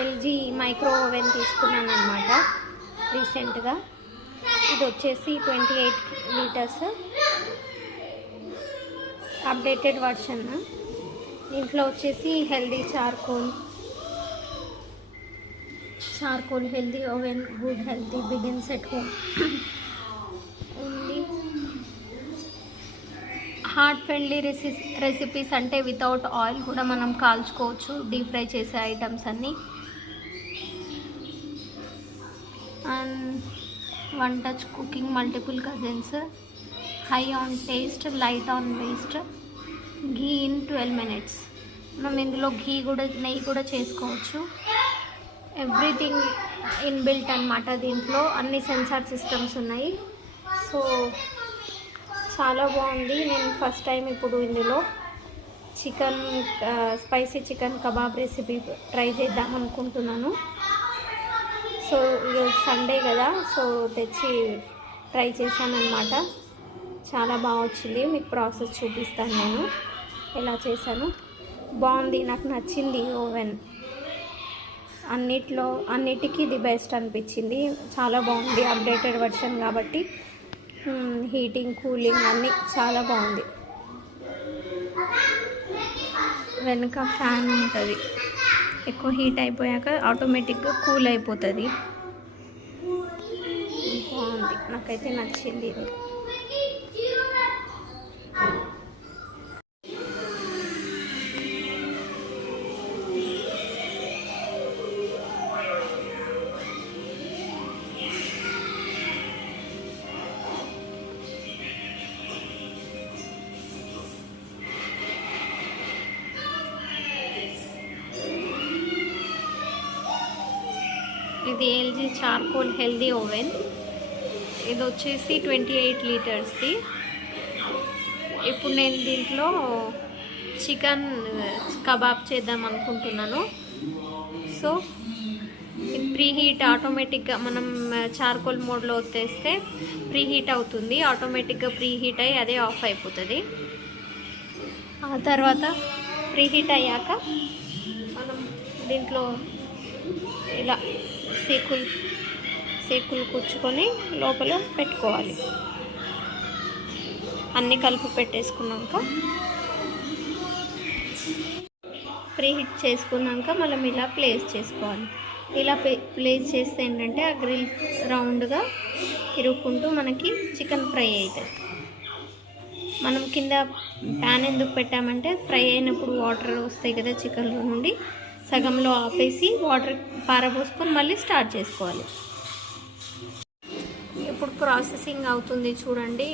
LG micro oven తీసుకున్నాను అనమాట రీసెంట్గా. ఇది వచ్చేసి 28 లీటర్స్ అప్డేటెడ్ వర్షన్. దీంట్లో వచ్చేసి healthy charcoal healthy oven, good healthy begins at home ఉంది. హార్ట్ ఫ్రెండ్లీ రెసిపీస్ అంటే వితౌట్ ఆయిల్ కూడా మనం కాల్చుకోవచ్చు, డీప్ ఫ్రై చేసే ఐటమ్స్ అన్నీ. And one touch cooking, multiple cuisines, high on taste, light on waste, ghee in 12 minutes. మనం ఇందులో నెయ్యి కూడా చేసుకోవచ్చు. ఎవ్రీథింగ్ ఇన్బిల్ట్ అనమాట. దీంట్లో అన్ని సెన్సార్ సిస్టమ్స్ ఉన్నాయి. సో చాలా బాగుంది. నేను ఫస్ట్ టైం ఇప్పుడు ఇందులో spicy chicken kebab recipe try చేద్దాం అనుకుంటున్నాను. సో ఈరోజు సండే కదా, సో తెచ్చి ట్రై చేశాను అనమాట. చాలా బాగా వచ్చింది. మీకు ప్రాసెస్ చూపిస్తాను నేను ఎలా చేశాను. బాగుంది, నాకు నచ్చింది ఓవెన్. అన్నిటికీ ది బెస్ట్ అనిపించింది. చాలా బాగుంది, అప్డేటెడ్ వర్షన్ కాబట్టి హీటింగ్, కూలింగ్ అన్నీ చాలా బాగుంది. వెనుక ఫ్యాన్ ఉంటుంది, ఎక్కువ హీట్ అయిపోయాక ఆటోమేటిక్గా కూల్ అయిపోతుంది. బాగుంది, నాకైతే నచ్చింది ఇది. ఇది ఎల్జీ చార్కోల్ హెల్దీ ఓవెన్. ఇది వచ్చేసి 28 లీటర్స్ది. ఇప్పుడు నేను దీంట్లో చికెన్ కబాబ్ చేద్దాం అనుకుంటున్నాను. సో ఇది ప్రీహీట్ ఆటోమేటిక్గా మనం చార్కోల్ మోడ్లో వచ్చేస్తే ప్రీహీట్ అవుతుంది. ఆటోమేటిక్గా ప్రీహీట్ అయ్యి అదే ఆఫ్ అయిపోతుంది. ఆ తర్వాత ప్రీహీట్ అయ్యాక మనం దీంట్లో ఇలా సేకులు కూర్చుకొని లోపల పెట్టుకోవాలి. అన్నీ కలిపి పెట్టేసుకున్నాక ప్రీహీట్ చేసుకున్నాక మనం ఇలా ప్లేస్ చేసుకోవాలి. ఇలా ప్లేస్ చేస్తే ఏంటంటే ఆ గ్రిల్ రౌండ్గా తిరుగుకుంటూ మనకి చికెన్ ఫ్రై అవుతుంది. మనం కింద ప్యాన్ ఎందుకు పెట్టామంటే ఫ్రై అయినప్పుడు వాటర్ వస్తాయి కదా చికెన్లో నుండి, సగంలో ఆపేసి వాటర్ పారబోసుకొని మళ్ళీ స్టార్ట్ చేసుకోవాలి. ఇప్పుడు ప్రాసెసింగ్ అవుతుంది చూడండి.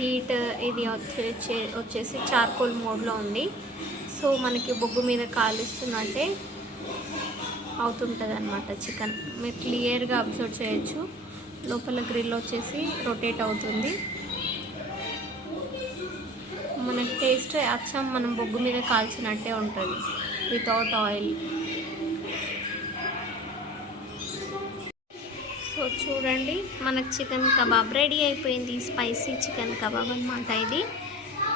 హీట్ ఇది వచ్చేసి చార్కోల్ మోడ్లో ఉంది. సో మనకి బొగ్గు మీద కాలుస్తున్నట్టే అవుతుంటుంది అన్నమాట చికెన్. మీరు క్లియర్గా అబ్జర్వ్ చేయొచ్చు. లోపల గ్రిల్ వచ్చేసి రొటేట్ అవుతుంది. మనకి టేస్ట్ అచ్చం మనం బొగ్గు మీద కాల్చినట్టే ఉంటుంది వితౌట్ ఆయిల్. సో చూడండి, మనకు చికెన్ కబాబ్ రెడీ అయిపోయింది. స్పైసీ చికెన్ కబాబ్ అన్నమాట ఇది.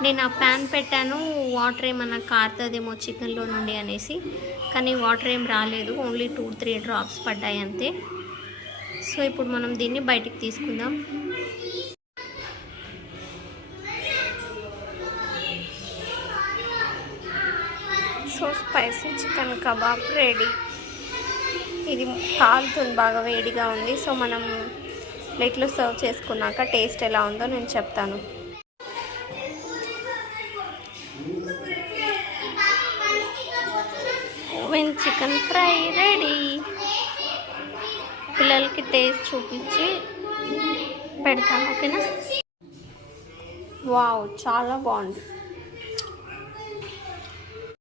నేను ఆ ప్యాన్ పెట్టాను, వాటర్ ఏమన్నా కారుతుందేమో చికెన్లో నుండి అనేసి, కానీ వాటర్ ఏం రాలేదు, ఓన్లీ 2-3 డ్రాప్స్ పడ్డాయి అంతే. సో ఇప్పుడు మనం దీన్ని బయటికి తీసుకుందాం. So spicy chicken kebab ready. ఇది కాలుతుంది, బాగా వేడిగా ఉంది. సో మనం ప్లేట్లో సర్వ్ చేసుకున్నాక టేస్ట్ ఎలా ఉందో నేను చెప్తాను. Oven chicken fry ready. పిల్లలకి టేస్ట్ చూపించి పెడతాను, ఓకేనా? వావ్, చాలా బాగుంది.